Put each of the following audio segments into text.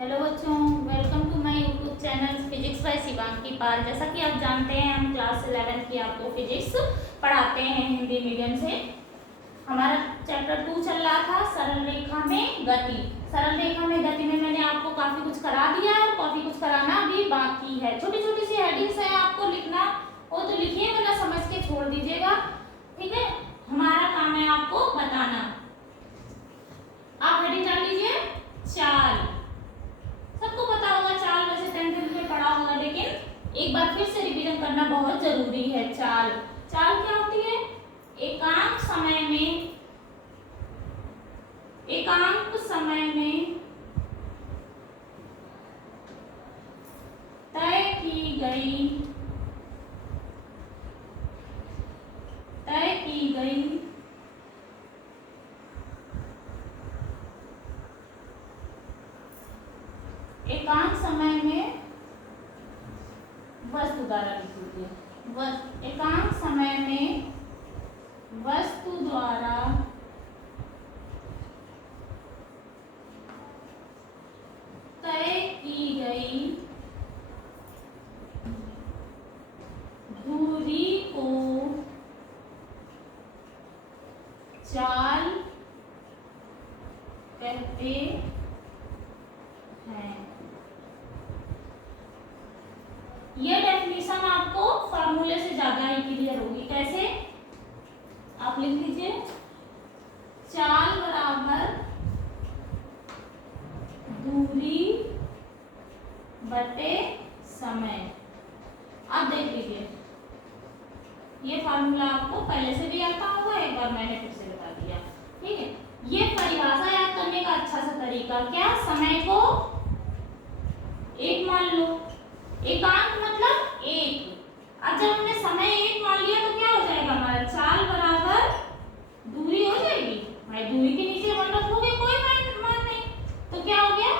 Hello बच्चों, welcome to my YouTube channel physics by Shivangi Pal. जैसा कि आप जानते हैं, हम क्लास 11 की आपको फिजिक्स पढ़ाते हैं हिंदी मीडियम से। हमारा चैप्टर 2 चल रहा था सरल रेखा में गति। सरल रेखा में गति में मैंने आपको काफी कुछ करा दिया है और काफी कुछ कराना भी बाकी है। छोटी छोटी सी हेडिंग्स है, आपको लिखना हो तो लिखिए, वरना समझ के छोड़ दीजिएगा। ठीक है, हमारा काम है आपको बताना। आप हेडिंग डाल लीजिए चाल। सबको पता होगा चाल, वैसे 10th में पढ़ा होगा, लेकिन एक बार फिर से रिवीजन करना बहुत जरूरी है। चाल चाल क्या होती है? एकांक समय में तय की गई एकांक समय में वस्तु द्वारा लिख लीजिए। एकांक समय में वस्तु द्वारा तय की गई दूरी को चाल कहते हैं। ये डेफिनेशन आपको फॉर्मूले से ज्यादा ही क्लियर होगी। कैसे? आप लिख लीजिए, चाल बराबर दूरी बटे समय। आप देख लीजिए, ये फॉर्मूला आपको पहले से भी आता होगा, एक बार मैंने फिर से बता दिया। ठीक है, ये परिभाषा याद करने का अच्छा सा तरीका क्या? समय को एक मान लो, एकांक मतलब एक। अब जब हमने समय एक मान लिया तो क्या हो जाएगा? हमारा चाल बराबर दूरी हो जाएगी। भाई दूरी के नीचे वन रखोगे कोई मान नहीं, तो क्या हो गया?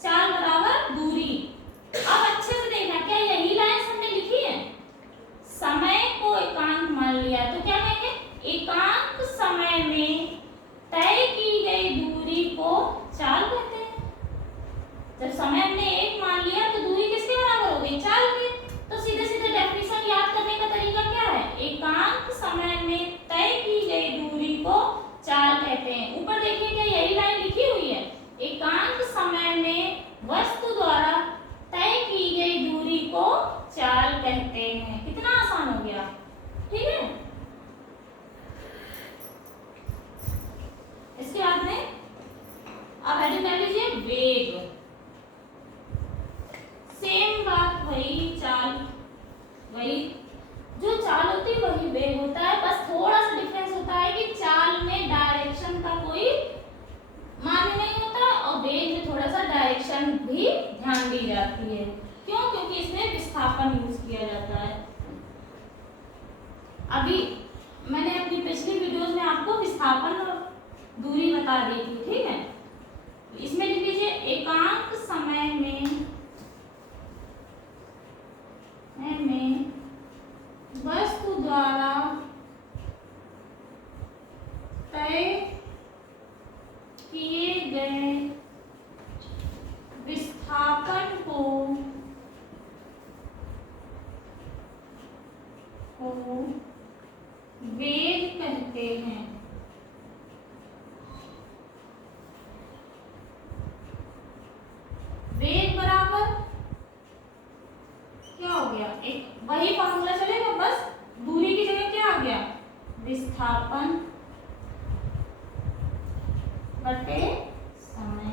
चाल बराबर दूरी। अब अच्छे से देखना, क्या यही लाइन हमने लिखी है? समय को एकांक मान लिया तो क्या कहेंगे? एकांक समय में तय की गई दूरी को चाल कहते हैं। जब समय हमने एक मान लिया तो दूरी किसके बराबर हो गई? चाल की। तो सीधे सीधे डेफिनेशन याद करने का तरीका क्या है? एकांक समय में तय की गई दूरी को चाल कहते हैं। ऊपर देखिए, क्या यही लाइन लिखी हुई है? एकांक समय में वस्तु द्वारा तय की गई दूरी को चाल कहते हैं। कितना आसान हो गया। ठीक है, इसके बाद में आप हेडिंग कर लीजिए वेग। सेम बात, वही चाल, वही जो चाल होती है वही वेग होता है। बस थोड़ा सा डिफरेंस होता है कि चाल में डायरेक्शन का कोई मान नहीं होता और वेग में थोड़ा सा डायरेक्शन भी ध्यान दी जाती है। क्यों? क्योंकि इसमें विस्थापन यूज किया जाता है। अभी मैंने अपनी पिछली वीडियोस में आपको विस्थापन और दूरी बता दी थी। ठीक है, इसमें लिख लीजिए, एकांक समय में वस्तु द्वारा तय किए गए विस्थापन को वेग कहते हैं। वेग बराबर क्या हो गया? एक वही फॉर्मूला चलेगा, बस दूरी की जगह क्या आ गया? विस्थापन बटे समय।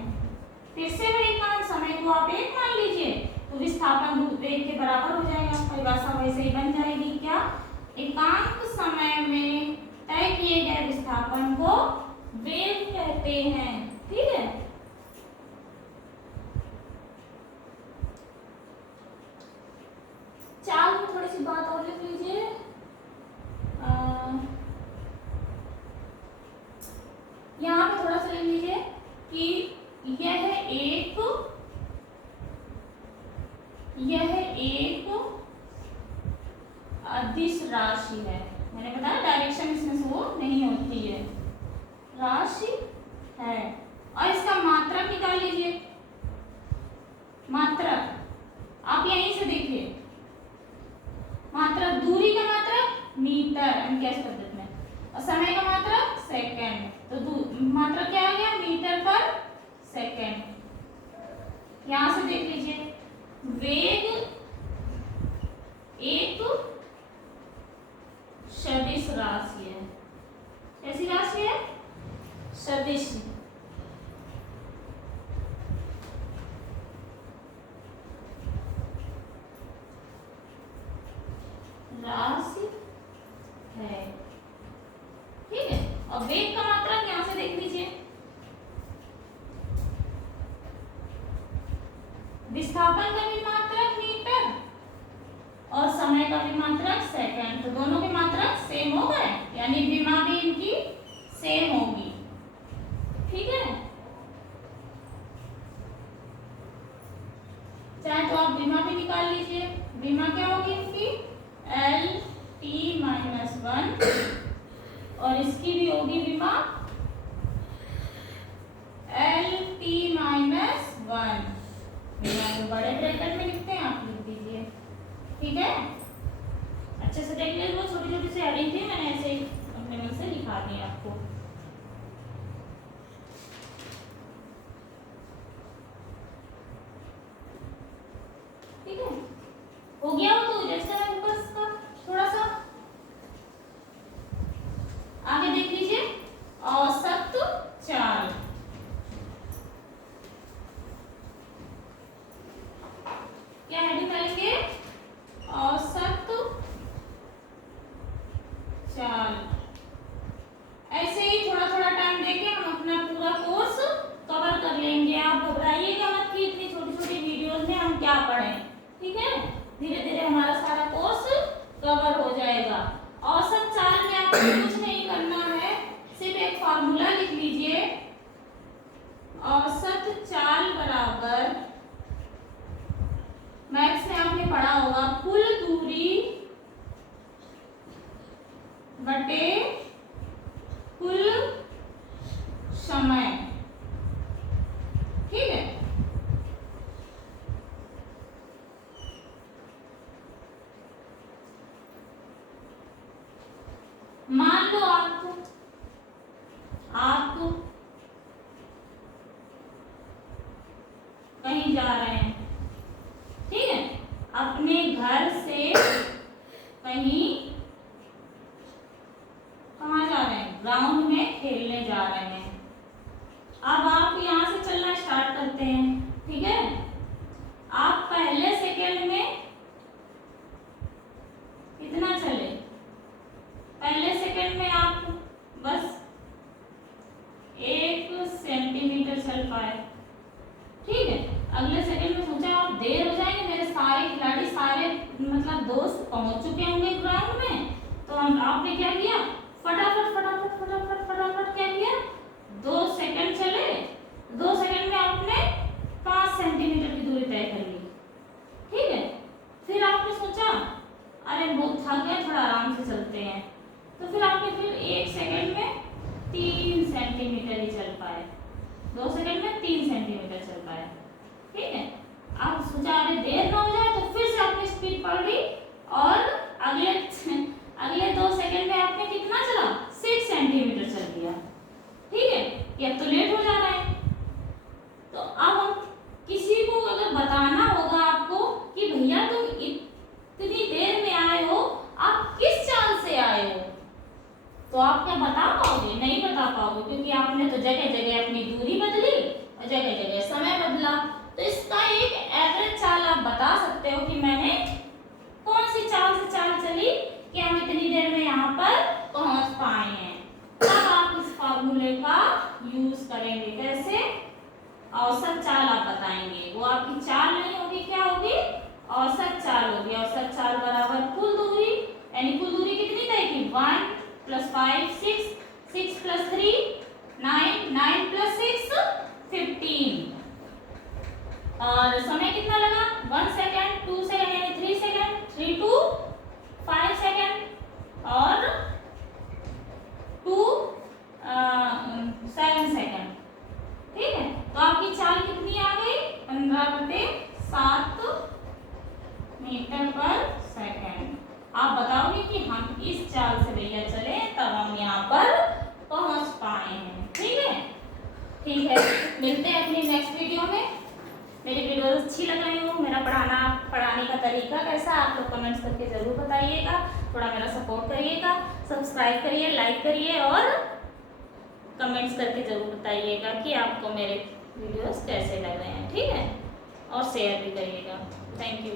फिर से वही काम, समय को आप एक मान लीजिए तो विस्थापन वेग के बराबर हो जाएगा। परिभाषा वैसे ही बन जाएगी। क्या? एकांक समय में तय किए गए विस्थापन को वेग कहते हैं। ठीक है, चाल में थोड़ी सी बात और लिख लीजिए। यहाँ पे थोड़ा सा लिख लीजिए कि यह एक अदिश राशि है। मैंने बताया डायरेक्शन इसमें से वो नहीं होती है, राशि है। और इसका मात्रक निकाल लीजिए। यहां से देख लीजिए, वेग एक सदिश राशि है। कैसी राशि है? सदिश। राशि है, ठीक है। और वेग का मात्रक यहां से देख लीजिए, विस्थापन का भी मात्रक मीटर और समय का भी मात्रक सेकंड, तो दोनों के मात्रक सेम हो गए, यानी विमा भी इनकी सेम होगी, ठीक है। चाहे तो आप विमा भी निकाल लीजिए, विमा क्या होगी इनकी? एल टी माइनस 1 और इसकी भी होगी विमा एल टी माइनस 1। बड़े ब्रैकेट में लिखते हैं, आप लिख दीजिए, ठीक है। अच्छे से देख लीजिए, वो छोटी छोटी सी हेडिंग थी, मैंने ऐसे ही अपने मन से लिखा दी आपको, ठीक है। हो गया वो तो जैसा है फोकस का, थोड़ा सा आगे देख लीजिए, औसत चाल। क्या हेडिंग डालेंगे? औसत चाल। ऐसे ही थोड़ा थोड़ा टाइम देके हम अपना पूरा कोर्स कवर कर लेंगे। आप घबराइएगा मत कि इतनी छोटी छोटी वीडियोस में हम क्या पढ़ें, ठीक है। धीरे धीरे हमारा सारा कोर्स कवर हो जाएगा। औसत चाल में आपको कुछ नहीं करना है, सिर्फ एक फॉर्मूला लिख लीजिए, औसत चाल बराबर, मैथ्स में आपने पढ़ा होगा, कुल दूरी बटे कुल समय, ठीक है। मान लो आप कहीं जा रहे हैं, ठीक है, अपने घर से कहीं, कहाँ जा रहे हैं? ग्राउंड में खेलने जा रहे हैं। अब आप यहाँ से चलना स्टार्ट करते हैं, ठीक है। आप पहले सेकंड में कितना चले? पहले सेकंड में आप बस 1 सेंटीमीटर चल पाए, ठीक है। अगले सेकंड में सोचा आप देर हो जाएंगे, मेरे सारे खिलाड़ी, सारे मतलब दोस्त पहुंच चुके होंगे ग्राउंड में, तो आपने क्या किया? फटाफट फटाफट फटाफट फटाफट क्या किया? 2 सेकंड चले, 2 सेकंड में आपने 5 सेंटीमीटर की दूरी तय कर ली, ठीक है। फिर आपने सोचा अरे बहुत थक गए, थोड़ा आराम से चलते हैं, तो फिर आपने फिर 1 सेकंड में 3 सेंटीमीटर ही चल पाए, 2 सेकंड में 3 सेंटीमीटर चल पाए, ठीक है। आप सोचा अरे देर ना हो जाए, तो फिर से आपने स्पीड पकड़ी और अगले 2 सेकंड में आपने कितना चला? 6 सेंटीमीटर चल दिया, ठीक है। या तो लेट हो जा रहा है, तो अब हम किसी को अगर बताना होगा आपको कि भैया तुम इतनी देर में आए हो, आप किस चाल से आए हो, तो आप क्या बता पाओगे? नहीं बता पाओगे, क्योंकि आपने तो जगह जगह अपनी दूरी बदली और जगह जगह समय बदला। तो इसका एक एवरेज चाल आप बता सकते हो कि मैंने कौन सी चाल से चाल चली कि हम इतनी देर में यहाँ पर पहुंच पाए हैं। तब आप इस फॉर्मूले का यूज करेंगे। कैसे? औसत चाल आप बताएंगे, वो आपकी चाल नहीं होगी, क्या होगी? औसत चाल होगी। औसत चाल बराबर कुल दूरी, यानी कुल दूरी कितनी तय की? 1 + 5 6, 6 + 3 9, 9 + 6 15, और समय कितना लगा? 1 सेकेंड, 2 सेकेंड यानी 3 सेकेंड, 3 to 5 सेकेंड और 2 7 सेकेंड, ठीक है। तो आपकी चाल कितनी आ गई? 15/7 मीटर/सेकेंड। आप बताओगे कि हम इस चाल से भैया चले तब हम यहाँ पर पहुंच पाए हैं, ठीक है। ठीक है, मिलते हैं अपनी नेक्स्ट वीडियो में। मेरी वीडियोस अच्छी लग रही हो, मेरा पढ़ाने का तरीका कैसा, आप लोग कमेंट्स करके ज़रूर बताइएगा। थोड़ा मेरा सपोर्ट करिएगा, सब्सक्राइब करिए, लाइक करिए और कमेंट्स करके ज़रूर बताइएगा कि आपको मेरे वीडियोस कैसे लग रहे हैं, ठीक है, और शेयर भी करिएगा। Thank you.